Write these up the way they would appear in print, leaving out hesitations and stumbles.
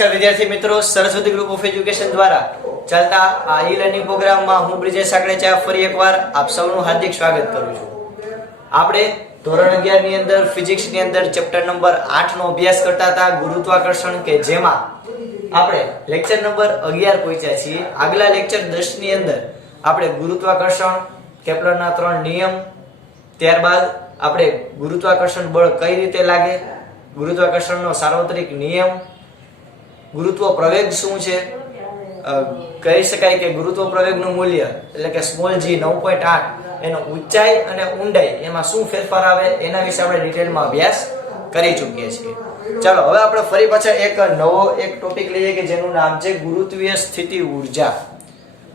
નમસ્કાર વિદ્યાર્થી મિત્રો, સરસ્વતી ગ્રુપ ઓફ એજ્યુકેશન દ્વારા ચાલતા આ ઈ લર્નિંગ પ્રોગ્રામમાં હું બ્રિજેશ સાકળેચા ફરી એકવાર આપ સૌનું હાર્દિક સ્વાગત કરું છું. આપણે ધોરણ 11 ની અંદર ફિઝિક્સ ની અંદર ચેપ્ટર નંબર 8 નો અભ્યાસ કરતા હતા, ગુરુત્વાકર્ષણ, કે જેમાં આપણે લેક્ચર નંબર 11 પહોંચ્યા છીએ. આગલા લેક્ચર 10 ની અંદર આપણે ગુરુત્વાકર્ષણ, કેપ્લરના 3 નિયમ, ત્યારબાદ આપણે ગુરુત્વાકર્ષણ બળ કઈ રીતે લાગે, ગુરુત્વાકર્ષણનો સાર્વત્રિક નિયમ, ગુરુત્વ પ્રવેગ શું છે, કહી શકાય કે ગુરુત્વ પ્રવેગનું મૂલ્ય એટલે કે સ્મોલ g 9.8, એનો ઊંચાઈ અને ઊંડાઈ એમાં શું ફેરફાર આવે એના વિશે આપણે ડિટેલમાં અભ્યાસ કરી ચૂક્યા છીએ. ચાલો હવે આપણે ફરી પાછા એક નવો ટોપિક લઈએ કે જેનું નામ છે ગુરુત્વીય સ્થિતિ ઊર્જા.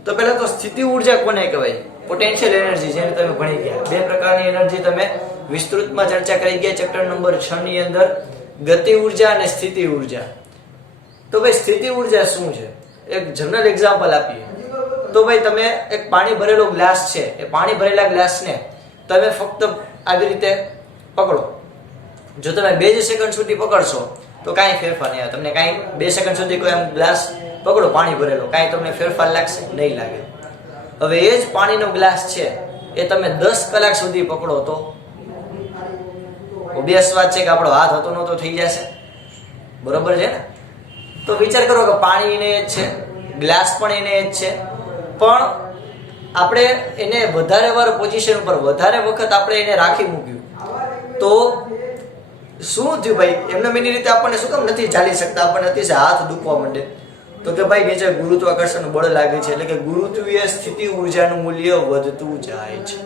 તો પહેલા તો સ્થિતિ ઊર્જા કોને કહેવાય? પોટેન્શિયલ એનર્જી, જેને તમે ભણી ગયા. બે પ્રકારની એનર્જી તમે વિસ્તૃતમાં ચર્ચા કરી ગયા ચેપ્ટર નંબર 6 ની અંદર, ગતિ ઊર્જા અને સ્થિતિ ઊર્જા. તો ભાઈ સ્થિતિ ઊર્જા શું છે? એક જનરલ એક્ઝામ્પલ આપીએ તો ભાઈ તમે એક પાણી ભરેલો ગ્લાસ છે, એ પાણી ભરેલા ગ્લાસને તમે ફક્ત આવી રીતે પકડો. જો તમે 2 સેકન્ડ સુધી પકડશો તો કાંઈ ફેરફાર નહીં આવે. તમને કાંઈ 2 સેકન્ડ સુધી કોઈ આમ ગ્લાસ પકડો પાણી ભરેલો, કાંઈ તમને ફેરફાર લાગશે નહીં લાગે. હવે એ જ પાણીનો ગ્લાસ છે એ તમે 10 કલાક સુધી પકડો તો ઓબ્વિયસ વાત છે કે આપણો હાથ હતો નહોતો થઈ જશે, બરોબર છે ને? તો વિચાર કરો કે પાણી એને જ છે, ગ્લાસ પણ એને જ છે, પણ આપણે એને વધારે વાર પોઝિશન ઉપર વધારે વખત આપણે એને રાખી મૂક્યું તો શું થયું ભાઈ? એમને એની રીતે આપણને શું કામ નથી ચાલી શકતા, આપણને અતિશય હાથ દુખવા માંડે? તો કે ભાઈ નીચે ગુરુત્વાકર્ષણ બળ લાગે છે, એટલે કે ગુરુત્વીય સ્થિતિ ઊર્જાનું મૂલ્ય વધતું જાય છે.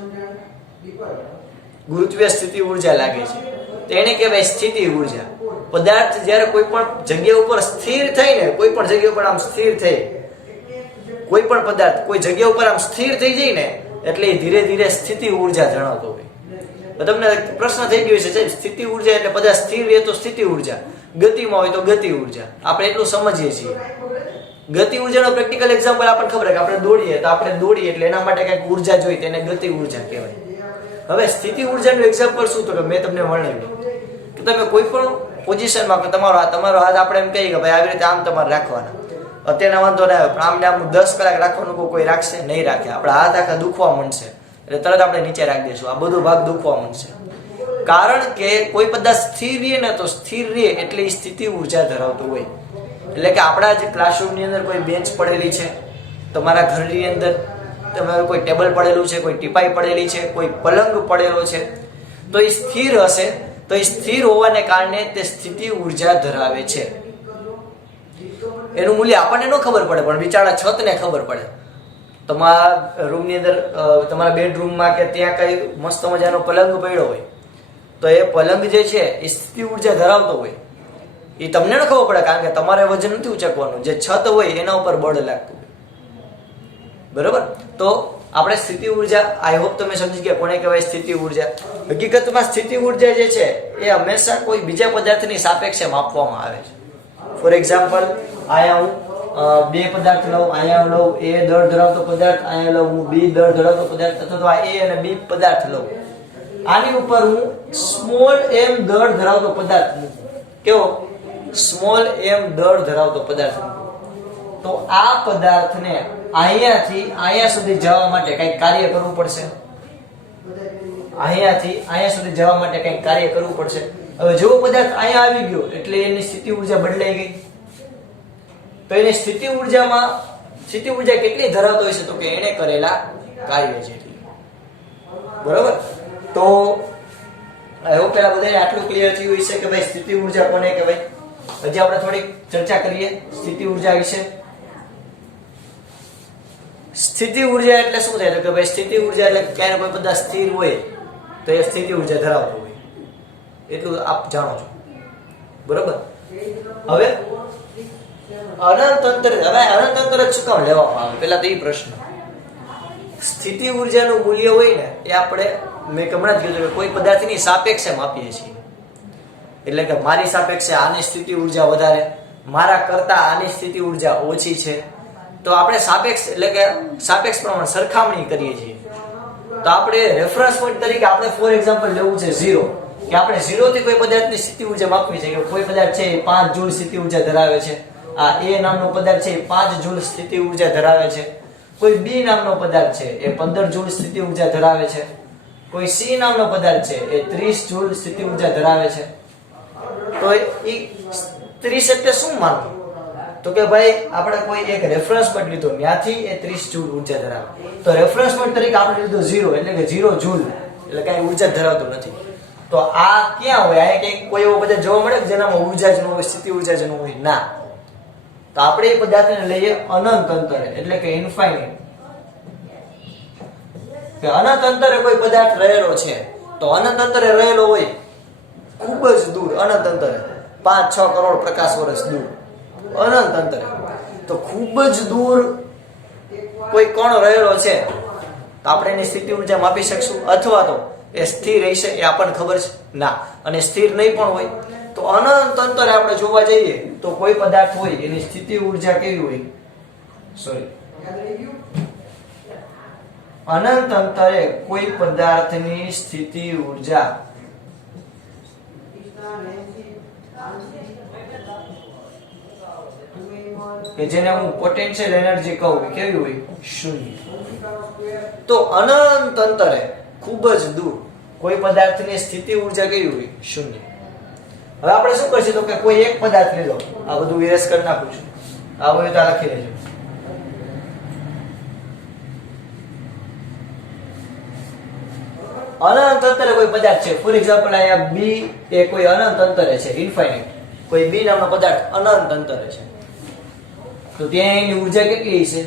ગુરુત્વીય સ્થિતિ ઊર્જા લાગે છે તો એને કહેવાય સ્થિતિ ઊર્જા. પદાર્થ જ્યારે કોઈ પણ જગ્યા ઉપર સ્થિર થઈ ને, કોઈ પણ જગ્યા ઉપર આમ સ્થિર થઈ, કોઈ પણ પદાર્થ કોઈ જગ્યા ઉપર આમ સ્થિર થઈ જાય ને એટલે ધીરે ધીરે સ્થિતિ ઊર્જા જણાવતો હોય. તો તમને પ્રશ્ન થઈ ગયો છે સ્થિતિ ઊર્જા એટલે પદાર્થ સ્થિર રહે તો સ્થિતિ ઊર્જા, ગતિમાં હોય તો ગતિ ઊર્જા. આપણે એટલું સમજીએ છીએ. ગતિ ઊર્જાનો પ્રેક્ટિકલ એક્ઝામ્પલ આપણને ખબર છે કે આપણે દોડીએ તો આપણે દોડીએ એટલે એના માટે કંઈક ઊર્જા જોઈએ, તેને ગતિ ઊર્જા કહેવાય. હવે સ્થિતિ ઊર્જાનું એક્ઝામ્પલ શું? તો કે મેં તમને વર્ણવ્યું કે તમે કોઈ પણ પોઝિશનમાં તમારો હાથ આપણે એમ કહીએ કે ભાઈ આવી રીતે આમ તમારે રાખવાના, અત્યારના વાંધો ના આવે, પણ આમને આમ 10 કલાક રાખવાનું કોઈ રાખશે નહીં રાખે. આપણા હાથ આખા દુખવા માંડશે એટલે તરત આપણે નીચે રાખી દઈશું, આ બધો ભાગ દુખવા માંડશે. કારણ કે કોઈ પદાર્થ સ્થિર રહે ને તો સ્થિર રહે એટલે એ સ્થિતિ ઊર્જા ધરાવતું હોય. એટલે કે આપણા જે ક્લાસરૂમની અંદર કોઈ બેન્ચ પડેલી છે, તમારા ઘરની અંદર તમારું કોઈ ટેબલ પડેલું છે, કોઈ ટીપાઈ પડેલી છે, કોઈ પલંગ પડેલો છે, તો એ સ્થિર હશે. તો એ સ્થિર હોવાને કારણે તે સ્થિતિ ઊર્જા ધરાવે છે. એનું મૂલ્ય આપણને ન ખબર પડે પણ બિચારા છતને ખબર પડે. તમારા રૂમની અંદર, તમારા બેડરૂમમાં કે ત્યાં કઈ મસ્ત મજાનો પલંગ પડ્યો હોય તો એ પલંગ જે છે એ સ્થિતિ ઊર્જા ધરાવતો હોય. એ તમને ન ખબર પડે કારણ કે તમારે વજન નથી ઉચકવાનું, જે છત હોય એના ઉપર બળ લાગતું હોય, બરોબર? તો આપણે સ્થિતિ ઊર્જા, આઈ હોપ તમે સમજી ગયા કોને કહેવાય સ્થિતિ ઊર્જા. હકીકતમાં સ્થિતિ ઊર્જા જે છે એ હંમેશા કોઈ બીજા પદાર્થની સાપેક્ષે માપવામાં આવે છે. ફોર એક્ઝામ્પલ, અહીંયા હું 2 પદાર્થ લઉં, અહીંયા લઉં A દળ ધરાવતો પદાર્થ, અહીંયા લઉં હું B દળ ધરાવતો પદાર્થ, અથવા તો આ A અને B પદાર્થ લઉં, આની ઉપર હું સ્મોલ m દળ ધરાવતો પદાર્થ મૂકું. કેવો? સ્મોલ m દળ ધરાવતો પદાર્થ મૂકું તો આ પદાર્થને અહીંયાથી અહીંયા સુધી જવા માટે કંઈક કાર્ય કરવું પડશે. અહીંયાથી અહીંયા સુધી જવા માટે કંઈક કાર્ય કરવું પડશે. હવે જેવો પદાર્થ અહીંયા આવી ગયો એટલે એની સ્થિતિ ઊર્જા બદલાઈ ગઈ. તો એની સ્થિતિ ઊર્જા કેટલી ધરાવતો હોય છે? તો કે એને કરેલા કાર્ય જેટલી, બરોબર? તો એવું પેલા બધાને આટલું ક્લિયર થયું હોય છે કે ભાઈ સ્થિતિ ઊર્જા કોને કહેવાય. હજી આપણે થોડીક ચર્ચા કરીએ સ્થિતિ ઊર્જા વિશે. સ્થિતિ ઊર્જા એટલે શું થાય? તો કે ભાઈ સ્થિતિ ઊર્જા એટલે ક્યારે કોઈ પદાર્થ સ્થિર હોય તો એ સ્થિતિ ઊર્જા ધરાવતો હોય, એટલું આપ જાણો છો, બરોબર? હવે અનંત અંતર જ શું કામ લેવામાં આવે? પેલા તો એ પ્રશ્ન. સ્થિતિ ઊર્જાનું મૂલ્ય હોય ને એ આપણે, મેં હમણાં જ કીધું કે કોઈ પદાર્થની સાપેક્ષે માપીએ છીએ. એટલે કે મારી સાપેક્ષે આની સ્થિતિ ઊર્જા વધારે, મારા કરતા આની સ્થિતિ ઊર્જા ઓછી છે, તો આપણે સાપેક્ષ એટલે કે સાપેક્ષ પ્રમાણે સરખામણી કરીએ છીએ. તો આપણે રેફરન્સ પોઈન્ટ તરીકે આપણે ફોર એક્ઝામ્પલ લેવું છે 0, કે આપણે 0 થી કોઈ પદાર્થની સ્થિતિ ઊર્જા માપવી છે કે કોઈ પદાર્થ છે 5 જૂલ સ્થિતિ ઊર્જા ધરાવે છે, આ A નામનો પદાર્થ છે એ 5 જૂલ સ્થિતિ ઊર્જા ધરાવે છે, કોઈ B નામનો પદાર્થ છે એ 15 જૂલ સ્થિતિ ઊર્જા ધરાવે છે, કોઈ C નામનો પદાર્થ છે એ 30 જૂલ સ્થિતિ ઊર્જા ધરાવે છે. તો એ 30 એટલે શું માનવું? તો કે ભાઈ આપણે કોઈ એક રેફરન્સ પોઈન્ટ લીધો, ત્યાંથી એ 30 જૂલ ઊર્જા ધરાવે. તો રેફરન્સ પોઈન્ટ તરીકે આપણે લીધો 0 એટલે કે 0 જૂલ એટલે કઈ ઊર્જા ધરાવતું નથી. તો આ ક્યાં હોય? આ કે કોઈ એવો પદાર્થ જોવા મળે કે જેનામાં ઊર્જા જ ન હોય, સ્થિતિ ઊર્જા જ ન હોય? ના. તો આપણે એ પદાર્થને લઈએ અનંત અંતરે એટલે કે ઇન્ફાઇનાઇટ. કે અનંત અંતરે કોઈ પદાર્થ રહેલો છે, તો અનંત અંતરે રહેલો હોય ખૂબ જ દૂર, અનંત અંતરે 5-6 કરોડ પ્રકાશ વર્ષ દૂર, અનંત અંતરે. તો ખૂબ જ દૂર કોઈ કણ રહેલો છે તો આપણે એની સ્થિતિ ઊર્જા માપી શકશું? અથવા તો એ સ્થિર રહેશે એ આપણને ખબર છે? ના. અને સ્થિર નહીં પણ હોય તો અનંત અંતરે આપણે જોવા જઈએ તો કોઈ પદાર્થ હોય એની સ્થિતિ ઊર્જા કેવી હોય? અનંત અંતરે કોઈ પદાર્થની સ્થિતિ ઊર્જા કે જેને હું પોટેન્શિયલ એનર્જી કહું, કેવી હોય? 0. તો અનંત અંતરે ખૂબ જ દૂર કોઈ પદાર્થની સ્થિતિ ઊર્જા કેવી હોય? 0. હવે આપણે શું કરશું તો કે કોઈ એક પદાર્થ લીધો, આ બધું વિરેસ કરી નાખું છું, આ બધું ત્યાં લખી લેજો. અનંત અંતરે કોઈ પદાર્થ છે, ફોર એક્ઝામ્પલ અહીંયા B એ કોઈ અનંત અંતરે છે, ઇન્ફાઇનાઇટ. કોઈ B નામનો પદાર્થ અનંત અંતરે છે, તો ત્યાં એની ઊર્જા કેટલી હશે?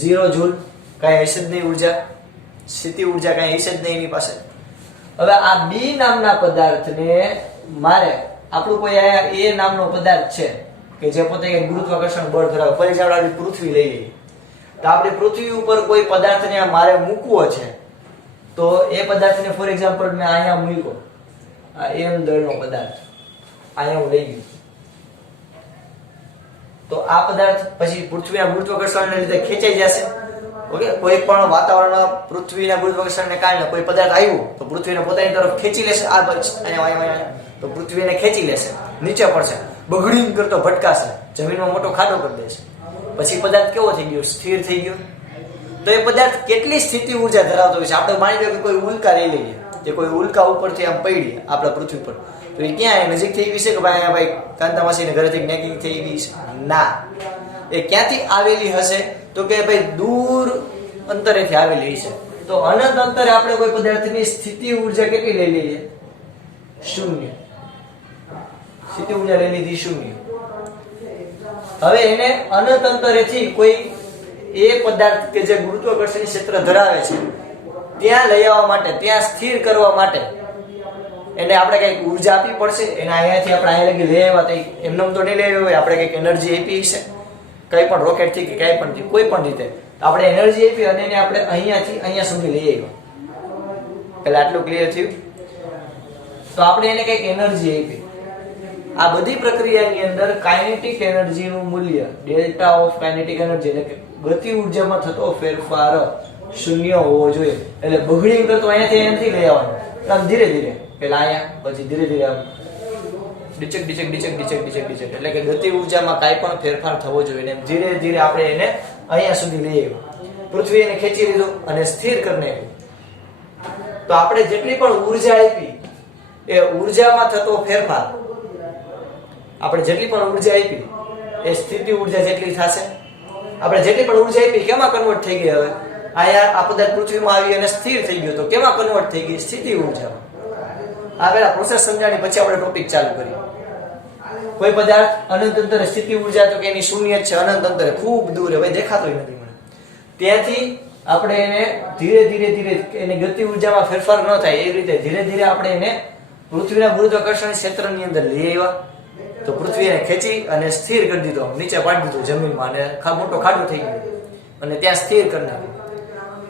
0 જૂલ. કાંઈ હશે જ નહીં ઊર્જા, સ્થિતિ ઊર્જા કાંઈ હશે જ નહીં એની પાસે. હવે આ B નામના પદાર્થને મારે આપણું કોઈ A નામનો પદાર્થ છે કે જે પોતે ગુરુત્વાકર્ષણ બળ ધરાવે, ફરી આપણે આપણી પૃથ્વી લઈ લઈએ તો આપણી પૃથ્વી ઉપર કોઈ પદાર્થને મારે મૂકવો છે, તો એ પદાર્થને ફોર એક્ઝામ્પલ મેં અહીંયા મૂક્યો, આ M દળનો પદાર્થ અહીંયા હું લઈ ગયો, તો આ પદાર્થ પછી પૃથ્વીના ગુરુત્વાકર્ષણને લીધે ખેંચાઈ જશે. ઓકે, કોઈ પણ વાતાવરણમાં પૃથ્વીના ગુરુત્વાકર્ષણને કારણે કોઈ પદાર્થ આવ્યો તો પૃથ્વીને પોતાની તરફ ખેંચી લેશે. આ અહીંયા તો પૃથ્વીને ખેંચી લેશે, નીચે પડશે, બગડીને કરતો ભટકાશે, જમીનમાં મોટો ખાડો કરી દેશે. પછી પદાર્થ કેવો થઈ ગયો? સ્થિર થઈ ગયો. તો એ પદાર્થ કેટલી સ્થિતિ ઊર્જા ધરાવતો હોય છે? આપણે માની લો કે કોઈ ઉલ્કા લઈ લઈએ, જે કોઈ ઉલ્કા ઉપરથી આમ પડી આપણા પૃથ્વી પર, તો એ ક્યાં નજીક થઈ ગઈ છે કે ભાઈ અહીંયા ભાઈ કાંતા માસીને ઘરેથી મેગિંગ થઈ ગઈ છે? ના. એ ક્યાંથી આવેલી હશે તો કે ભાઈ દૂર અંતરેથી આવેલી છે. તો અનંત અંતરે આપણે કોઈ પદાર્થની સ્થિતિ ઊર્જા કેટલી લઈ લઈએ? 0. સ્થિતિ ઊર્જા લઈ લીધી 0. હવે એને અનંત અંતરેથી કોઈ એ પદાર્થ કે જે ગુરુત્વાકર્ષણ ક્ષેત્ર ધરાવે છે ત્યાં લઈ આવવા માટે, ત્યાં સ્થિર કરવા માટે એને આપણે કઈક ઊર્જા આપવી પડશે. એને અહીંયાથી આપણે અહીંયા લગી લઈ આવ્યા તો એમને તો નહીં લઈ આવ્યો હોય, આપણે કઈક એનર્જી આપી છે, કઈ પણ રોકેટ થી કે કઈ પણ કોઈ પણ રીતે આપણે એનર્જી આપી અને એને આપણે અહીંયાથી અહીંયા સુધી લઈ આવ્યા. એટલે આટલું ક્લિયર થયું? તો આપણે એને કઈક એનર્જી આપી. આ બધી પ્રક્રિયાની અંદર કાઇનેટિક એનર્જીનું મૂલ્ય ડેલ્ટા ઓફ કાઇનેટિક એનર્જી એટલે કે ગતિ ઊર્જામાં થતો ફેરફાર 0 હોવો જોઈએ. એટલે બગડી કરતો અહીંયાથી અહીંયાથી લઈ આવવાનું, આમ ધીરે ધીરે, પેલા અહીંયા, પછી ધીરે ધીરે આમ ડીચક ડીચક ડીચક ડીચક ડીચક ડીચક, એટલે કે ગતિ ઊર્જામાં કાંઈ પણ ફેરફાર થવો જોઈએ. એમ ધીરે ધીરે આપણે એને અહીંયા સુધી લઈ આવ્યા, પૃથ્વી એને ખેંચી લીધું અને સ્થિર કરી નાખ્યું. તો આપણે જેટલી પણ ઊર્જા આપી એ ઊર્જામાં થતો ફેરફાર, આપણે જેટલી પણ ઊર્જા આપી એ સ્થિતિ ઊર્જા જેટલી થશે. આપણે જેટલી પણ ઊર્જા આપી કેમાં કન્વર્ટ થઈ ગઈ? હવે અહીંયા આ પદાર્થ પૃથ્વીમાં આવી અને સ્થિર થઈ ગયો તો કેમાં કન્વર્ટ થઈ ગઈ? સ્થિતિ ઊર્જામાં. આ પેલા પ્રોસેસ સમજાણી પછી આપણે ટોપિક ચાલુ કરીએ. કોઈ પદાર્થ અનંત અંતરે સ્થિતિ ઊર્જા તો કે એની 0 છે, અનંત અંતરે ખૂબ દૂર, હવે દેખાતોય નથી મને. ત્યાંથી આપણે એને ધીરે ધીરે ધીરે એની ગતિ ઊર્જામાં ફેરફાર ન થાય એ રીતે ધીરે ધીરે આપણે એને પૃથ્વીના ગુરુત્વાકર્ષણ ક્ષેત્રની અંદર લઈ આવ્યા. તો પૃથ્વી એને ખેંચી અને સ્થિર કરી દીધો, નીચે પાડી દીધો જમીનમાં, અને મોટો ખાડો થઈ ગયો અને ત્યાં સ્થિર કરી નાખ્યો.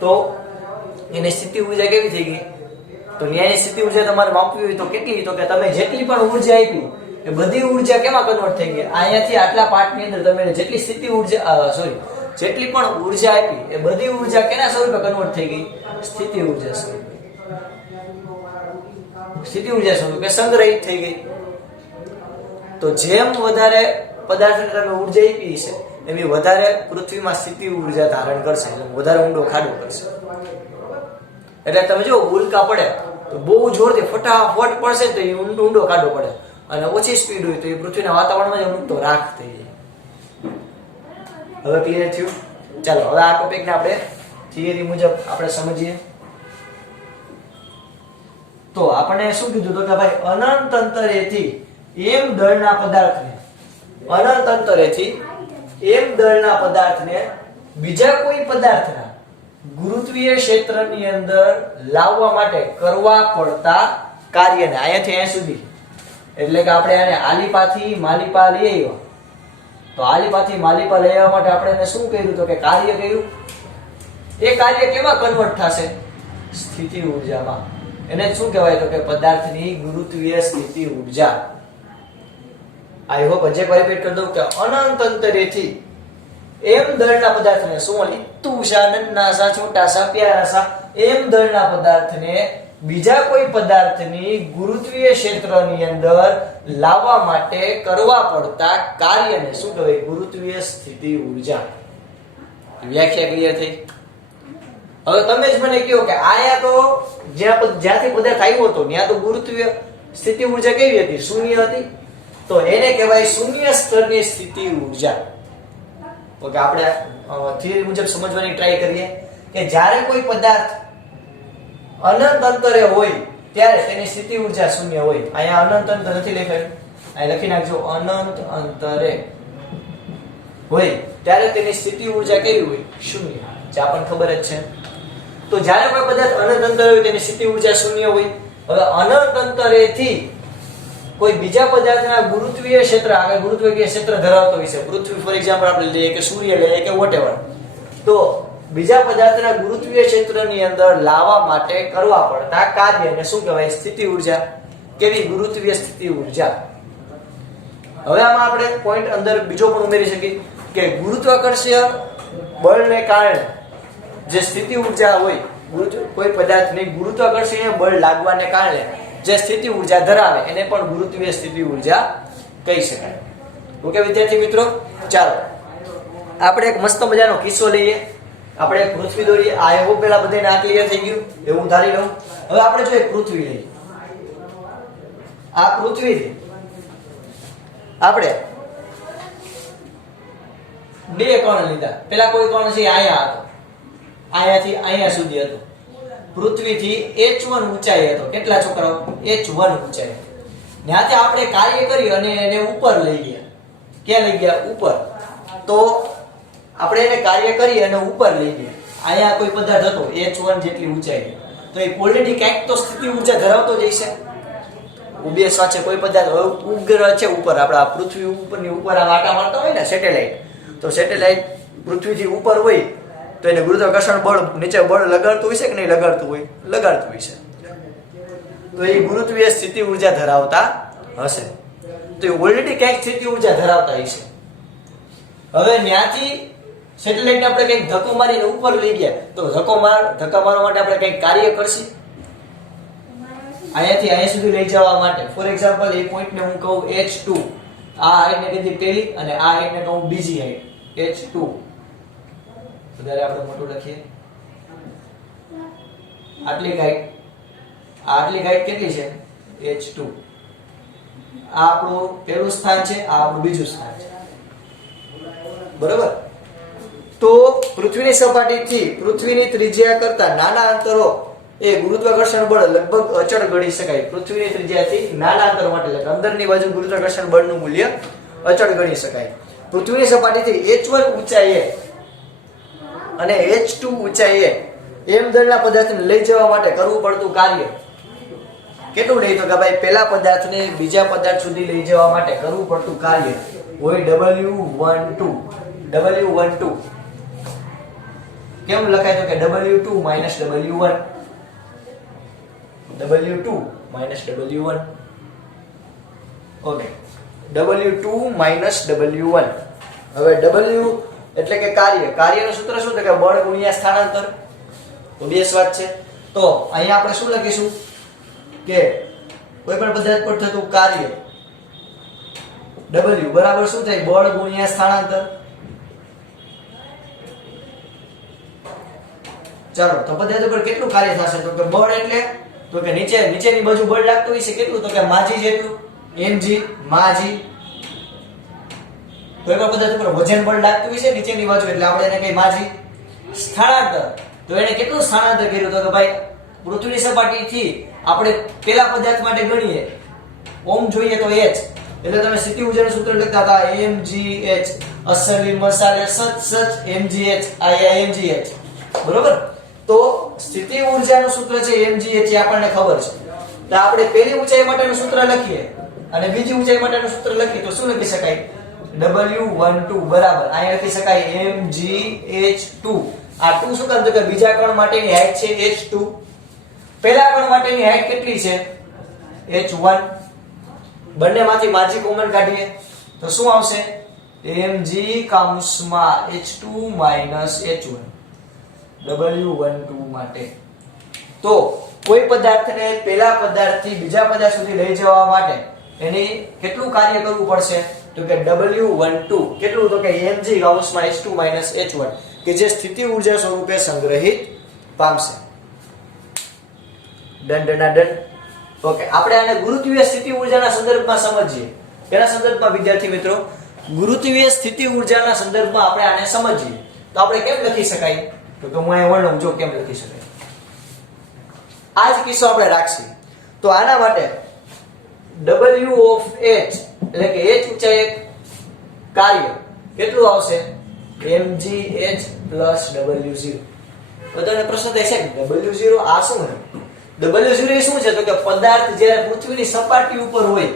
તો એની સ્થિતિ ઊર્જા કેવી થઈ ગઈ? તો ન્યાયની સ્થિતિ ઊર્જા તમારે માપવી હોય તો કેટલી? તો કે તમે જેટલી પણ ઊર્જા આપી એ બધી ઊર્જા કેમાં કન્વર્ટ થઈ ગઈ? અહીંયાથી આટલા પાર્ટની અંદર તમે જેટલી સ્થિતિ ઊર્જા જેટલી પણ ઊર્જા આપી એ બધી ઊર્જા કેના સ્વરૂપે કન્વર્ટ થઈ ગઈ? સ્થિતિ ઊર્જા સ્વરૂપે. સ્થિતિ ઊર્જા સ્વરૂપે સંગ્રહિત થઈ ગઈ. તો જેમ વધારે પદાર્થને તમે ઉર્જા આપી છે એવી વધારે પૃથ્વીમાં સ્થિતિ ઉર્જા ધારણ કરશે, એટલે વધારે ઊંડો ખાડો કરશે. એટલે તમે જો ઉલ્કા પડે તો બહુ જોરથી ફટાફટ પડશે તો એ ઊંડો ખાડો પડે, અને ઓછી સ્પીડ હોય તો એ પૃથ્વીના વાતાવરણમાં જ ઊંડો રાખ થઈ જાય. હવે ક્લિયર થયું? ચાલો હવે આ ટોપિકને આપણે થિયરી મુજબ આપણે સમજીએ. તો આપણે શું કીધું તો કે ભાઈ અનંત અંતરેથી એમ દળના પદાર્થને બીજા કોઈ પદાર્થના ગુરુત્વીય ક્ષેત્રની અંદર લાવવા માટે કરવા પડતા કાર્યને અહીંયાથી અહીંયા સુધી, એટલે કે આપણે આને આલીપાથી માલિપા લઈ આવ્યા, તો આલીપાથી માલિપા લઈ આવવા માટે આપણે એને શું કર્યું તો કે કાર્ય કર્યું. એ કાર્ય કેમાં કન્વર્ટ થશે? સ્થિતિ ઊર્જામાં. એને શું કહેવાય તો કે પદાર્થની ગુરુત્વીય સ્થિતિ ઊર્જા. આઈ હોપ હજે એક રિપીટ કરી દઉં કે અનંત અંતરેથી એમ દળના પદાર્થને શું ઇત્તુષા નન્નાસા છોટાસા પ્યારાસા એમ દળના પદાર્થને બીજા કોઈ પદાર્થની ગુરુત્વીય ક્ષેત્રની અંદર લાવવા માટે કરવા પડતા કાર્યને શું કહેવાય? ગુરુત્વીય સ્થિતિ ઊર્જા. વ્યાખ્યા ક્લિયર થઈ? હવે તમે જ મને કહો કે આયા તો જ્યાંથી પદાર્થ આવ્યો હતો ત્યાં તો ગુરુત્વીય સ્થિતિ ઊર્જા કેવી હતી? શૂન્ય હતી. તો એને કહેવાય શૂન્ય સ્તરની સ્થિતિ ઊર્જા. ઓકે, આપણે થિયરી મુજબ સમજવાની ટ્રાય કરીએ કે જ્યારે કોઈ પદાર્થ અનંત અંતરે હોય ત્યારે તેની સ્થિતિ ઊર્જા શૂન્ય હોય. અહીંયા અનંત અંતર નથી લખાયું, અહીં લખી નાખજો અનંત અંતરે હોય ત્યારે તેની સ્થિતિ ઊર્જા કેવી હોય? શૂન્ય. જે આપણને ખબર જ છે. તો જ્યારે કોઈ પદાર્થ અનંત અંતરે હોય તેની સ્થિતિ ઊર્જા શૂન્ય હોય. હવે અનંત અંતરેથી કોઈ બીજા પદાર્થના ગુરુત્વીય ક્ષેત્ર આગળ ગુરુત્વીય ક્ષેત્ર ધરાવતો હોય છે, પૃથ્વી ફોર એક્ઝામ્પલ આપણે લઈએ કે સૂર્ય લઈએ કે વોટેવર, તો બીજા પદાર્થના ગુરુત્વીય ક્ષેત્રની અંદર લાવવા માટે કરવા પડતા કાર્યને શું કહેવાય? સ્થિતિ ઊર્જા. કેવી? ગુરુત્વીય સ્થિતિ ઊર્જા. હવે આમાં આપણે પોઈન્ટ અંદર બીજો પણ ઉમેરી શકીએ કે ગુરુત્વાકર્ષીય બળને કારણે જે સ્થિતિ ઊર્જા હોય, કોઈ પદાર્થની ગુરુત્વાકર્ષણીય બળ લાગવાને કારણે જે સ્થિતિ ઊર્જા ધરાવે એને પણ ગુરુત્વીય સ્થિતિ ઊર્જા કહી શકાય. ઓકે વિદ્યાર્થી મિત્રો, ચાલો આપણે એક મસ્ત મજાનો કિસ્સો લઈએ. આપણે એક પૃથ્વી દોરીએ. આ એવું પેલા બધાને આ ક્લિયર થઈ ગયું એવું ધારી લઉં. હવે આપણે જો એક પૃથ્વી લઈએ, આ પૃથ્વી આપણે બે કણ લીધા. પેલા કોઈ કણ છે અહીંયા હતો, અહીંયાથી અહીંયા સુધી હતો. પૃથ્વીથી h1 ઊંચાઈ હતો. કેટલા છોકરાઓ? h1 ઊંચાઈ. ત્યાંથી આપણે કાર્ય કરી અને એને ઉપર લઈ ગયા. ક્યાં લઈ ગયા? ઉપર. તો આપણે એને કાર્ય કરી અને ઉપર લઈ ગયા. અહીંયા કોઈ પદાર્થ હતો h1 જેટલી ઊંચાઈ, તો એ ઓલરેડી ક્યાંક તો સ્થિતિ ઊર્જા ધરાવતો જ હશે. ઓબ્વિયસ વાત છે. કોઈ પદાર્થ ઉપગ્રહ છે ઉપર, આપણા પૃથ્વી ઉપરની ઉપર આ આંટા મારતા હોય ને સેટેલાઇટ, તો સેટેલાઇટ પૃથ્વીથી ઉપર હોય તો એને ગુરુત્વાકર્ષણ બળ નીચે બળ લગાડતું હોય છે કે નહીં લગાડતું હોય? લગાડતું હોય છે. તો એ ગુરુત્વીય સ્થિતિ ઊર્જા ધરાવતા હશે. તો એ ઓલરેડી ક્યાંક સ્થિતિ ઊર્જા ધરાવતા હશે. હવે ત્યાંથી સેટેલાઇટને આપણે કંઈક ધક્કો મારીને ઉપર લઈ ગયા, તો ધક્કા મારવા માટે આપણે કંઈક કાર્ય કરશે. અહીંયાથી અહીંયા સુધી લઈ જવા માટે ફોર એક્ઝામ્પલ એ પોઈન્ટને હું કહું h2, આ હાઈટને કીધી પહેલી અને આ હાઈટને કહું બીજી હાઈટ h2. વધારે આપણે મોટું લખીએ. આટલી હાઈટ કેટલી છે? h2. આ આપણું પહેલું સ્થાન છે, આ આપણું બીજું સ્થાન છે. બરોબર? તો પૃથ્વીની સપાટીથી પૃથ્વીની ત્રિજ્યા કરતા નાના અંતરો એ ગુરુત્વાકર્ષણ બળ લગભગ અચળ ગણી શકાય. પૃથ્વીની ત્રિજ્યાથી નાના અંતર માટે એટલે અંદરની બાજુ ગુરુત્વાકર્ષણ બળનું મૂલ્ય અચળ ગણી શકાય. પૃથ્વીની સપાટીથી h1 ઊંચાઈએ અને h2 ઊંચાઈએ એમ દળના પદાર્થને લઈ જવા માટે કરવું પડતું કાર્ય કેટલું નહીં? તો કે ભાઈ પેલા પદાર્થને બીજા પદાર્થ સુધી લઈ જવા માટે કરવું પડતું કાર્ય હોય W12. W12 કેમ લખાય તો કે W2 minus W1. W2 minus W1. Okay, W2 minus W1. હવે W એટલે કે કાર્યનું સૂત્ર શું છે? કે બળ ગુણ્યા સ્થાનાંતર. તો બે વાત છે. તો અહીંયા આપણે શું લખીશું કે કોઈ પણ પદાર્થ પર થતું કાર્ય W બરાબર શું થાય? બળ ગુણ્યા સ્થાનાંતર. ચાલો તો પદાર્થ ઉપર કેટલું કાર્ય થશે? તો કે બળ એટલે તો કે નીચેની બાજુ બળ લાગતું હોય છે કેટલું? તો કે માજી જેટલું, mg માજી. કોઈ પણ પદાર્થ ઉપર વજન બળ લાગતું હોય છે નીચેની બાજુ એટલે આપણે એને કઈ માજી. સ્થાનાંતર તો એને કેટલું સ્થાનાંતર કર્યું? તો કે ભાઈ પૃથ્વીની સપાટીથી આપણે પેલા પદાર્થ માટે ગણીએ ઓમ જોઈએ તો h એટલે તમે સ્થિતિ ઊર્જાનું સૂત્ર લખતા હતા mgh અસલી મસાલે સચ mgh આ mgh બરોબર. તો સ્થિતિ ઊર્જાનું સૂત્ર છે mgh એ આપણને ખબર છે. તો આપણે પહેલી ઊંચાઈ માટેનું સૂત્ર લખીએ અને બીજી ઊંચાઈ માટેનું સૂત્ર લખીએ તો શું લખી શકાય? W12 બરાબર અહીંયા લખી શકાય mgh2. આ 2 શું કામ? તો કે બીજા કણ માટેની હાઈટ છે h2, પહેલા કણ માટેની હાઈટ કેટલી છે? h1. બંનેમાંથી માજી કોમન કાઢીએ તો શું આવશે? mg કૌંસમાં h2 h1 W12 માટે. તો કોઈ પદાર્થને પહેલા પદાર્થથી બીજા પદાર્થ સુધી લઈ જવા માટે એની કેટલું કાર્ય કરવું પડશે? તો કે W12 કેટલું? તો કે mg કૌંસમાં h2 h1 કે જે સ્થિતિ ઊર્જા સ્વરૂપે સંગ્રહિત પામશે. દંડ. ઓકે, આપણે આને ગુરુત્વીય સ્થિતિ ઊર્જાના સંદર્ભમાં સમજીએ. કેના સંદર્ભમાં વિદ્યાર્થી મિત્રો? ગુરુત્વીય સ્થિતિ ઊર્જાના સંદર્ભમાં આપણે આને સમજીએ. તો આપણે કેમ લખી શકાય? તો હું અહીં વર્ણવું જો કેમ લખી શકાય. આ જ કિસ્સો આપણે રાખીએ. તો આના માટે W of h એટલે કે h ઊંચાઈ કાર્ય કેટલું આવશે? mgh W0. તો તને પ્રશ્ન થાય છે W0 આ શું છે? W0 એ શું છે? તો કે પદાર્થ જ્યારે પૃથ્વીની સપાટી ઉપર હોય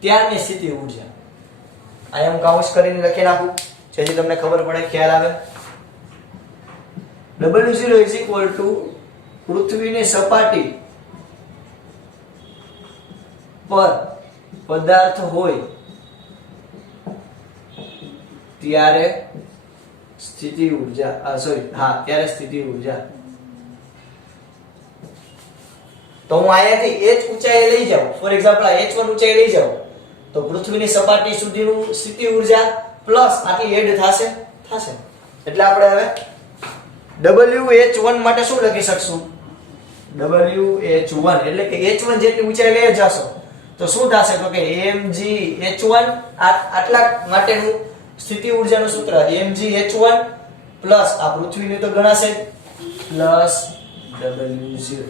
ત્યારની સ્થિતિ ઊર્જા. આ એમ કાઉન્સ કરીને લખી નાખું જેથી તમને ખબર પડે, ખ્યાલ આવે. W0 is equal to પૃથ્વીની સપાટી પર પદાર્થ હોય ત્યારે સ્થિતિ ઊર્જા ત્યારે સ્થિતિ ઊર્જા. તો હું અહીંયાથી h ઊંચાઈ લઈ જાઉં, ફોર એક્ઝામ્પલ આ h1 ઊંચાઈ લઈ જાઉં તો પૃથ્વીની સપાટી સુધીનું સ્થિતિ ઊર્જા પ્લસ આટલી એડ થશે. એટલે આપણે હવે WH1 માટે શું લખી શકશું? WH1 એટલે કે h1 જેટલી ઊંચાઈ લઈ જશો તો શું થશે? તો કે mgh1 આટલા માટેનું સ્થિતિ ઊર્જાનું સૂત્ર mgh1 પ્લસ આ પૃથ્વીનું તો ગણાશે પ્લસ W0.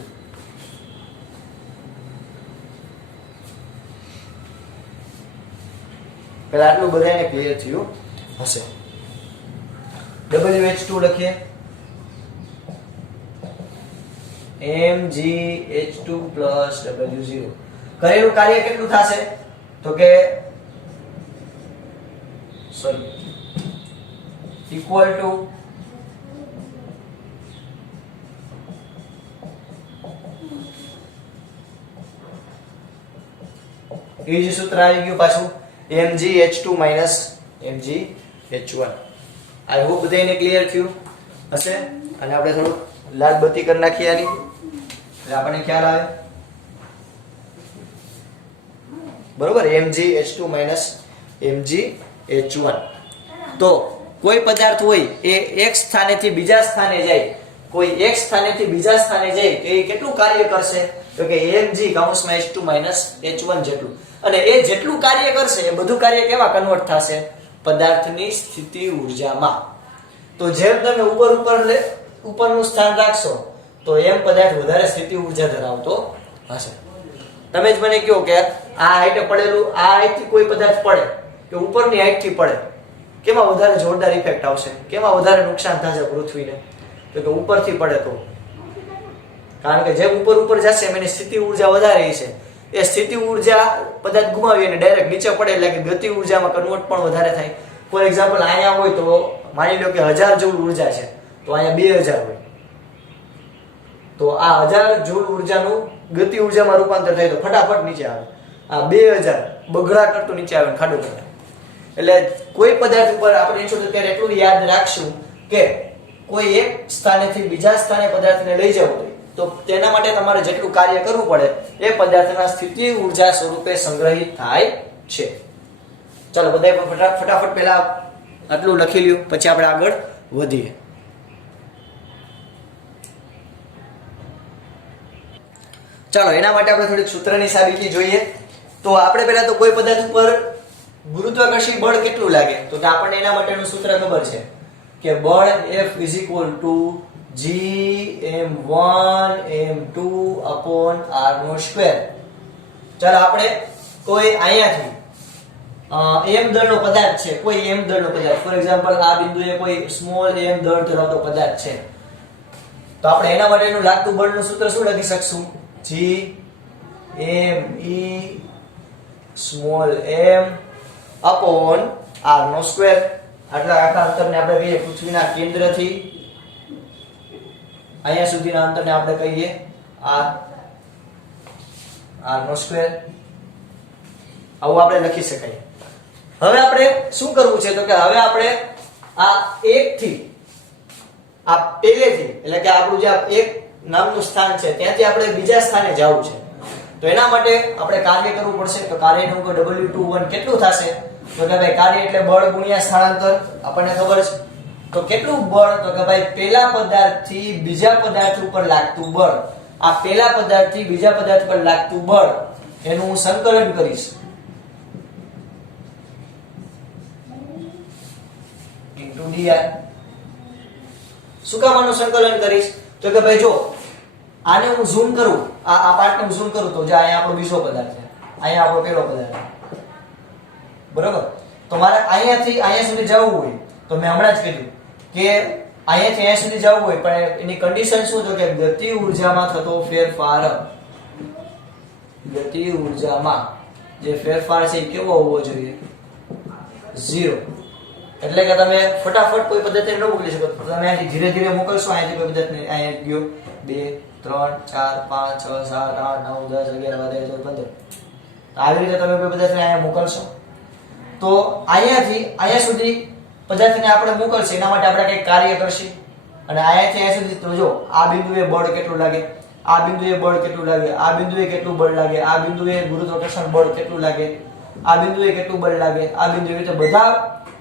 પહેલા આટલું બધાને ક્લિયર થયું હશે. WH2 લખીએ mgh2 પ્લસ W0. કરેલું કાર્ય કેટલું થશે? તો કે ઇક્વલ ટુ એ જ સૂત્ર આવી ગયું પાછું mgh2 mgh1. આઈ હોપ બધાને ક્લિયર થયું હશે. અને આપણે થોડું લાલ બત્તી કરી નાખીએ આની એટલે આપણને ખ્યાલ આવે બરોબર. mgh2 mgh1. તો કોઈ પદાર્થ હોય એ એક સ્થાનેથી બીજા સ્થાને જાય, કોઈ એક સ્થાનેથી બીજા સ્થાને જાય તો એ કેટલું કાર્ય કરશે? તો કે mg કૌંસમાં h2 h1 જેટલું. અને એ જેટલું કાર્ય કરશે એ બધું કાર્ય કેવા કન્વર્ટ થશે? પદાર્થની સ્થિતિ ઊર્જામાં. તો જેમ તમે ઉપરનું સ્થાન રાખશો તો એમ પદાર્થ વધારે સ્થિતિ ઊર્જા ધરાવતો હશે. તમે જ મને કહો કે આ હાઈટે પડેલું, આ હાઈટથી કોઈ પદાર્થ પડે કે ઉપરની હાઈટથી પડે, કેમાં વધારે જોરદાર ઇફેક્ટ આવશે? કેમાં વધારે નુકસાન થશે પૃથ્વીને? તો કે ઉપરથી પડે તો. કારણ કે જેમ ઉપર જશે એમ એની સ્થિતિ ઊર્જા વધારે છે. એ સ્થિતિ ઊર્જા પદાર્થ ગુમાવી અને ડાયરેક્ટ નીચે પડે એટલે કે ગતિ ઊર્જામાં કન્વર્ટ પણ વધારે થાય. ફોર એક્ઝામ્પલ અહીંયા હોય તો માની લો કે 1000 જૂલ ઊર્જા છે તો અહીંયા 2000 હોય તો આ 1000 જૂલ ઊર્જાનું ગતિ ઊર્જામાં રૂપાંતર થાય તો ફટાફટ નીચે આવે. આ 2000 બગડા કરતું નીચે આવે ખાડો કરે. એટલે કોઈ પદાર્થ ઉપર આપણે ત્યારે એટલું યાદ રાખશું કે કોઈ એક સ્થાનેથી બીજા સ્થાને પદાર્થને લઈ જવો હોય તો તેના માટે તમારે જેટલું કાર્ય કરવું પડે એ પદાર્થના સ્થિતિ ઊર્જા સ્વરૂપે સંગ્રહિત થાય છે. ચાલો બધા ફટાફટ પહેલા આટલું લખી લ્યો, પછી આપણે આગળ વધીએ. ચાલો એના માટે આપણે થોડીક સૂત્રની સાબિતી જોઈએ. તો આપણે પહેલા તો કોઈ પદાર્થ ઉપર ગુરુત્વાકર્ષી બળ કેટલું લાગે, તો કે આપણને એના માટેનું સૂત્ર ખબર છે કે બળ F = Gm1m2/r². ચાલો આપણે કોઈ અહીંયાથી m દળનો પદાર્થ છે, કોઈ m દળનો પદાર્થ, ફોર એક્ઝામ્પલ આ બિંદુએ કોઈ સ્મોલ m દળ ધરાવતો પદાર્થ છે, તો આપણે એના માટેનું લાગતું બળનું સૂત્ર શું લખી શકશું? Gme(m)r². આટલા આખા અંતરને આપણે કહીએ પૃથ્વીના કેન્દ્રથી અહીંયા સુધીના અંતરને આપણે કહીએ r². આવું આપણે લખી શકાય. હવે આપણે શું કરવું છે, તો કે હવે આપણે આ 1 થી આ પહેલેથી, એટલે કે આપણું જે 1 નામનું સ્થાન છે ત્યાંથી આપણે બીજા સ્થાને જવું છે. તો એના માટે આપણે કાર્ય કરવું પડશે. તો કાર્યનું W21 કેટલું થશે, તો કે ભાઈ કાર્ય એટલે બળ ગુણ્યા સ્થળાંતર. આપણને ખબર છે તો કેટલું બળ, તો કે ભાઈ પેલા પદાર્થથી બીજા પદાર્થ ઉપર લાગતું બળ, આ પેલા પદાર્થથી બીજા પદાર્થ પર લાગતું બળ એનું હું સંકલન કરીશ dr. શું કામ આનું સંકલન કરીશ, તો કે ભાઈ જો આને હું ઝૂમ કરું, આ પાર્ટને હું ઝૂમ કરું, તો જે અહીંયા આપણો બીજો પદાર્થ છે, અહીંયા આપણો પહેલો પદાર્થ છે, બરોબર. તો મારે અહીંયાથી અહીંયા સુધી જવું હોય તો મેં હમણાં જ કીધું કે અહીંયાથી અહીંયા સુધી જવું હોય, પણ એની કન્ડિશન શું છે કે ગતિ ઊર્જામાં થતો ફેરફાર, ગતિ ઊર્જામાં જે ફેરફાર છે એ કેવો હોવો જોઈએ? 0. એટલે કે તમે ફટાફટ કોઈ પદ્ધતિ ન મોકલી શકો, તમે અહીંયાથી ધીરે ધીરે મોકલશો. અહીંયાથી કોઈ પદ્ધતિ અહીંયા ગયો 2 3 4 5 6 7 8 9 10 11 12 13 15. આવી રીતે તમે કોઈ પદ્ધતિને અહીંયા મોકલશો તો અહીંયાથી અહીંયા સુધી પદાર્થને આપણે મોકલશે, એના માટે આપણે કંઈક કાર્ય કરશે. અને અહીંયાથી અહીંયા સુધી તો જો આ બિંદુએ બળ કેટલું લાગે, આ બિંદુએ બળ કેટલું લાગે, આ બિંદુએ કેટલું બળ લાગે, આ બિંદુએ ગુરુત્વાકર્ષણ બળ કેટલું લાગે, આ બિંદુએ કેટલું બળ લાગે, આ બિંદુએ, તો બધા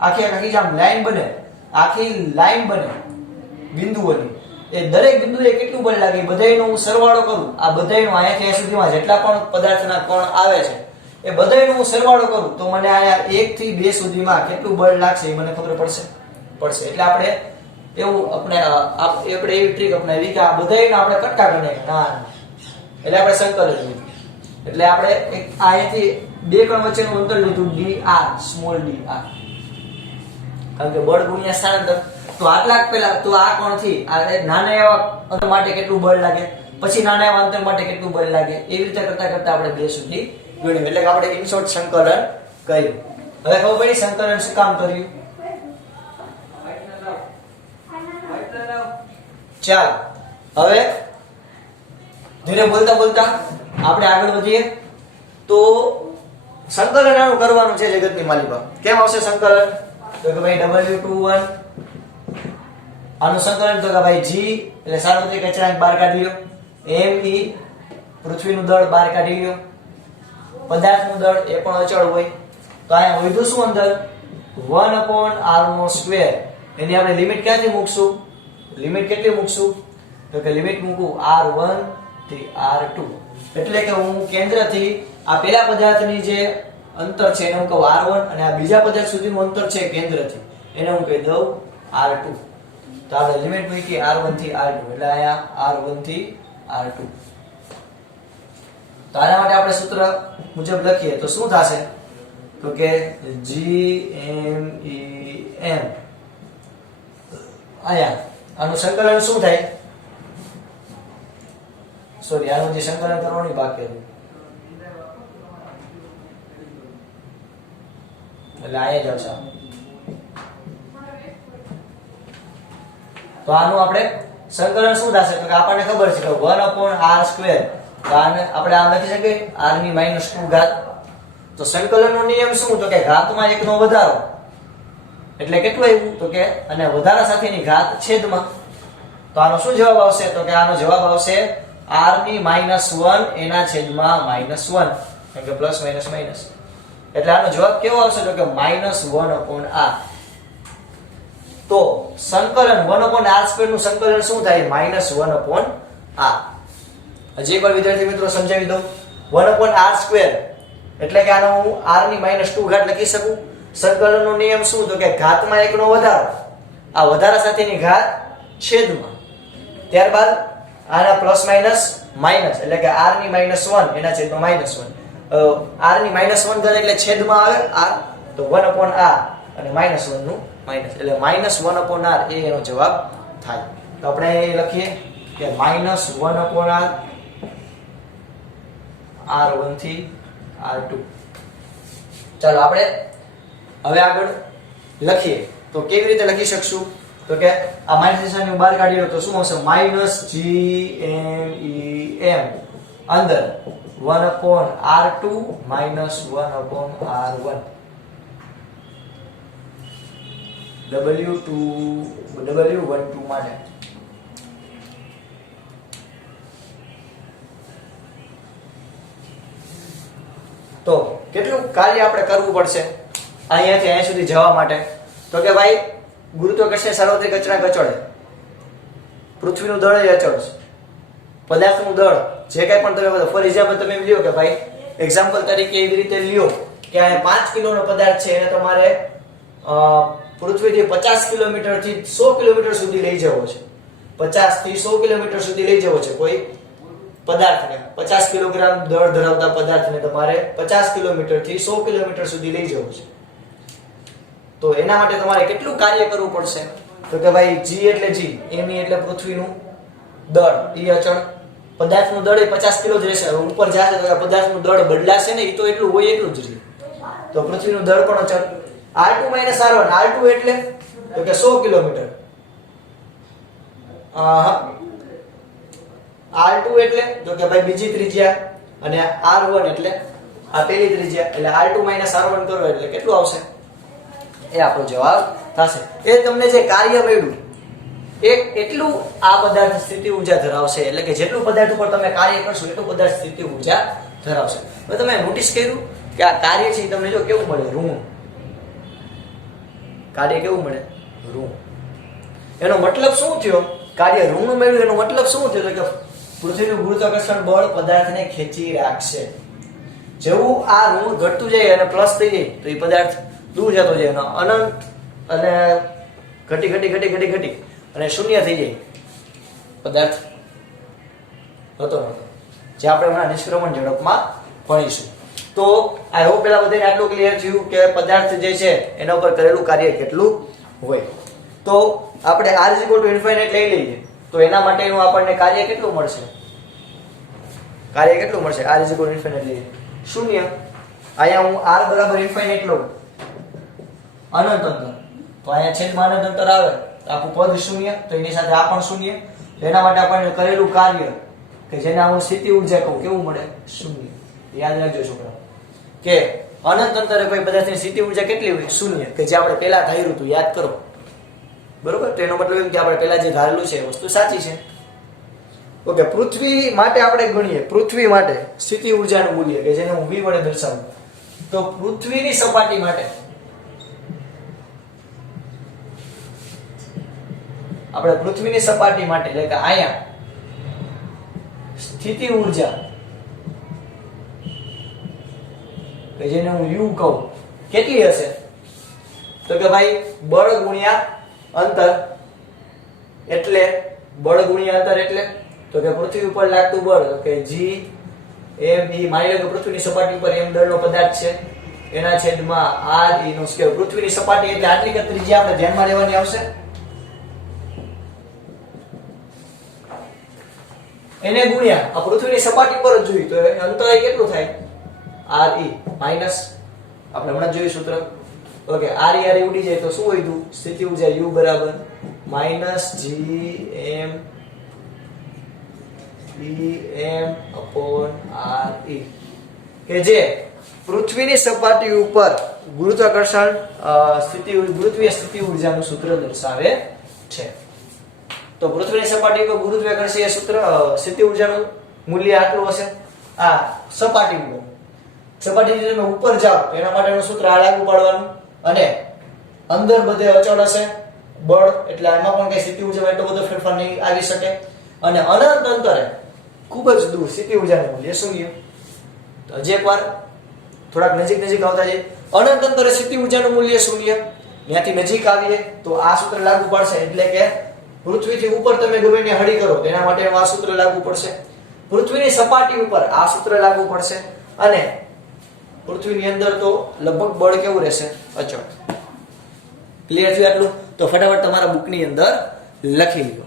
આખી આમ લાઈન બને, આખી લાઈન બને બિંદુઓની, એ દરેક બિંદુએ કેટલું બળ લાગે બધાયનો હું સરવાળો કરું. આ બધાયનો અહીંયાથી અહીંયા સુધીમાં જેટલા પણ પદાર્થના કણ આવે છે એ બધાયનો હું સરવાળો કરું તો મને અહીંયા 1 થી 2 સુધીમાં કેટલું બળ લાગશે એ મને ખબર પડશે. એટલે આપણે એવું આપણે એવી ટ્રીક અપનાવી કે આ બધાયને આપણે કટકા કરી નાખ્યા, એટલે આપણે સંકલન લીધું. એટલે આપણે અહીંયાથી 2 કણ વચ્ચેનું અંતર લીધું dr, સ્મોલ dr, કારણ કે બળ ગુણ્યા સ્થળાંતર. તો આટલા પહેલા તો આ કોણથી આ નાના એવા અંતર માટે કેટલું બળ લાગે, પછી નાના એવા અંતર માટે કેટલું બળ લાગે, એવી રીતે કરતા કરતા આપણે 2 સુધી ગણ્યું. એટલે કે આપણે ઇન શોર્ટ સંકલન કર્યું. હવે ખબર પડી સંકલન શું કામ કર્યું? ચાલો હવે ધીરે બોલતા બોલતા આપણે આગળ વધીએ. તો સંકલન આનું કરવાનું છે જગતની માલિકા. કેમ આવશે સંકલન? તો કે ભાઈ W21 આનું સંકલન, તો કે ભાઈ G એટલે સાર્વત્રિક અચળાંક બહાર કાઢી લ્યો, Me પૃથ્વીનું દળ બહાર કાઢી લ્યો, પદાર્થનું દળ એ પણ અચળ હોય. તો અહીંયા વધ્યું શું અંદર? 1/r². એની આપણે લિમિટ ક્યાંથી મૂકશું? લિમિટ કેટલી મૂકશું? તો કે લિમિટ મૂકું r1 થી r2. એટલે કે હું કેન્દ્રથી આ પેલા પદાર્થની જે અંતર છે એને હું કહું r1, અને આ બીજા પદાર્થ સુધીનું અંતર છે કેન્દ્રથી એને હું કહી દઉં r2. તો આપણે લિમિટ મૂકી r1 થી r2, એટલે અહીંયા r1 થી r2. તો આના માટે આપણે સૂત્ર મુજબ લખીએ તો શું થશે? તો કે Gmem અહીંયા આનું સંકલન શું થાય? સોરી, આનું જે સંકલન કરવાનું બાકી હતું એટલે અહીંયા જ આવશે. તો આનું આપણે સંકલન શું થશે? તો કે આપણને ખબર છે કે 1/r². તો આને આપણે આમ લખી શકીએ r⁻². તો સંકલનનો નિયમ શું? તો કે ઘાતમાં 1 નો વધારો એટલે કેટલું આવ્યું? તો કે અને વધારા સાથેની ઘાત છેદમાં. તો આનો શું જવાબ આવશે? તો કે આનો જવાબ આવશે r⁻1 એના છેદમાં -1, એટલે કે પ્લસ માઇનસ માઇનસ. એટલે આનો જવાબ કેવો આવશે તો કે -1/r. તો સંકલન 1/r² નું સંકલન શું થાય? -1/r. હજી એકવાર વિદ્યાર્થી મિત્રો સમજાવી દઉં. 1/r² એટલે કે આનો હું r ની -2 ઘાત લખી શકું. સંકલનનો નિયમ શું? તો કે ઘાતમાં 1 નો વધારો, આ વધારા સાથેની ઘાત છેદમાં, ત્યારબાદ આના પ્લસ માઇનસ એટલે કે r ની -1 એના છેદમાં -1, r ની -1 ઘાત એટલે છેદમાં આવે r, તો 1/r અને -1 નું માઈનસ એટલે -1/r એ એનો જવાબ થાય. તો આપણે લખીએ કે -1/r, r1 થી r2. ચાલો આપણે હવે આગળ લખીએ. તો કેવી રીતે લખી શકશું? તો કે આ માઈનસ નિશાની બહાર કાઢીએ તો શું હશે? -gmem અંદર 1/r2 -1/r1 W12 માટે. તો કેટલું કાર્ય આપણે કરવું પડશે અહીંયાથી અહીંયા સુધી જવા માટે? તો કે ભાઈ ગુરુત્વાકર્ષણ સાર્વત્રિક અચળાંક અચળ છે, પૃથ્વીનું દળ એ અચળ છે, પદાર્થનું દળ જે કાંઈ પણ તમે ફોર એક્ઝામ્પલ તમે લ્યો કે ભાઈ એક્ઝામ્પલ તરીકે એવી રીતે લ્યો કે આ 5 કિલોનો પદાર્થ છે એને તમારે પૃથ્વીથી 50 કિલોમીટર થી 100 કિલોમીટર સુધી લઈ જવો છે. 50 થી 100 કિલોમીટર સુધી લઈ જવો છે કોઈ પદાર્થને. 50 કિલોગ્રામ દળ ધરાવતા પદાર્થને તમારે 50 કિલોમીટર થી 100 કિલોમીટર સુધી લઈ જવો છે. તો એના માટે તમારે કેટલું કાર્ય કરવું પડશે? તો કે ભાઈ g એટલે g, m એટલે પૃથ્વીનું દળ એ અચળ, પદાર્થનું દળ એ 50 કિલો જ રહેશે. ઉપર જશે તો પદાર્થનું દળ બદલાશે ને, એ તો એટલું હોય એટલું જ રહે. તો પૃથ્વીનું દળ પણ અચળ. r2 - r1, r2 એટલે તો કે 100 કિલોમીટર, r2 એટલે તો કે ભાઈ બીજી ત્રિજ્યા, અને r1 એટલે આ પહેલી ત્રિજ્યા, એટલે r2 - r1 કરો એટલે કેટલું આવશે? એ આપણો જવાબ થશે. એ તમને જે કાર્ય મળ્યું એટલું આ પદાર્થ સ્થિતિ ઊર્જા ધરાવશે, એટલે કે જેટલું પદાર્થ ઉપર તમે કાર્ય કરશો એટલું પદાર્થ સ્થિતિ ઊર્જા ધરાવશે. હવે તમે નોટિસ કર્યું કે આ કાર્ય છે તમને જો કેવું મળે? ઋણ. કાર્ય કેવું મળે? ઋણ. એનો મતલબ શું થયો? કાર્ય ઋણ મળ્યું એનો મતલબ શું થયો? તો કે પૃથ્વીનું ગુરુત્વાકર્ષણ બળ પદાર્થને ખેંચી રાખશે. જેવું આ ઋણ ઘટતું જાય અને પ્લસ થઈ જાય તો એ પદાર્થ દૂર જતો જાય, અનંત અને ઘટી અને શૂન્ય થઈ જાય પદાર્થ હતો નહોતો, જે આપણે હમણાં નિષ્ક્રમણ ઝડપમાં ભણીશું. તો આ એવું પેલા બધાને આટલું ક્લિયર થયું કે પદાર્થ જે છે એના ઉપર કરેલું કાર્ય કેટલું હોય. તો આપણે r = ઇન્ફાઇનાઇટ લઈ લઈએ તો એના માટેનું આપણને કાર્ય કેટલું મળશે? કાર્ય કેટલું મળશે? r = ઇન્ફાઇનાઇટ લઈએ 0. અહીંયા હું r બરાબર ઇન્ફાઇનાઇટ લઉં, અનંત અંતર, તો અહીંયા છેદમાં અનંત અંતર આવે, આખું પદ 0, તો એની સાથે આ પણ 0. એના માટે આપણને કરેલું કાર્ય કે જેને હું સ્થિતિ ઊર્જા કહું કેવું મળે? 0. યાદ રાખજો છોકરા કે અનંત અંતરે કોઈ પદાર્થની સ્થિતિ ઊર્જા કેટલી હોય? 0, કે જે આપણે પહેલા ધાર્યું હતું, યાદ કરો. બરોબર? તો એનો મતલબ એમ કે આપણે પહેલા જે ધારેલું છે એ વસ્તુ સાચી છે. ઓકે, પૃથ્વી માટે આપણે ગણીએ, પૃથ્વી માટે સ્થિતિ ઊર્જાનું મૂલ્ય કે જેને હું v વડે દર્શાવું, તો પૃથ્વીની સપાટી માટે આપણે પૃથ્વીની સપાટી માટે એટલે કે અહીંયા સ્થિતિ ઊર્જા કે જેને હું u કહું કેટલી હશે? તો કે ભાઈ બળ ગુણ્યા અંતર, એટલે બળ ગુણ્યા અંતર એટલે તો કે પૃથ્વી ઉપર લાગતું બળ કે g m e, માની લો કે પૃથ્વીની સપાટી ઉપર m દળનો પદાર્થ છે, એના છેદમાં r e નો સ્ક્વેર. પૃથ્વીની સપાટી એટલે આટલી કે ત્રિજ્યા આપણે ધ્યાનમાં લેવાની આવશે, એને ગુણ્યા આ પૃથ્વીની સપાટી પર જ જોઈ તો અંતર કેટલું થાય? re માઈનસ આપણે હમણાં જોયું સૂત્ર. ઓકે, re ઉડી જાય તો શું વધ્યું? સ્થિતિ ઊર્જા u બરાબર -gm e/re, કે જે પૃથ્વીની સપાટી ઉપર ગુરુત્વાકર્ષણ ગુરુત્વીય સ્થિતિ ઊર્જાનું સૂત્ર દર્શાવે છે. તો પૃથ્વીની સપાટી પર ગુરુત્વાકર્ષીય સૂત્ર સ્થિતિ ઊર્જાનું મૂલ્ય આટલું હશે આ સપાટી ઉપર. સપાટીથી તમે ઉપર જાઓ તો એના માટેનું સૂત્ર આ લાગુ પાડવાનું, અને અંદર બધે અચળ હશે બળ, એટલે આમાં પણ કઈ સ્થિતિ ઊર્જામાં એટલો બધો ફેરફાર નહીં આવી શકે. અને અનંત અંતરે ખૂબ જ દૂર સ્થિતિ ઊર્જાનું મૂલ્ય શૂન્ય. તો હજી એકવાર થોડાક નજીક આવતા જઈએ. અનંત અંતરે સ્થિતિ ઊર્જાનું મૂલ્ય શૂન્ય. ત્યાંથી નજીક આવીએ તો આ સૂત્ર લાગુ પડશે, એટલે કે પૃથ્વીથી ઉપર તમે ગમે ને હળી કરો તેના માટે આ સૂત્ર લાગુ પડશે. પૃથ્વીની સપાટી ઉપર આ સૂત્ર લાગુ પડશે, અને પૃથ્વીની અંદર તો લગભગ બળ કેવું રહેશે? અચળ. ક્લિયર થયું આટલું? તો ફટાફટ તમારા બુકની અંદર લખી લો.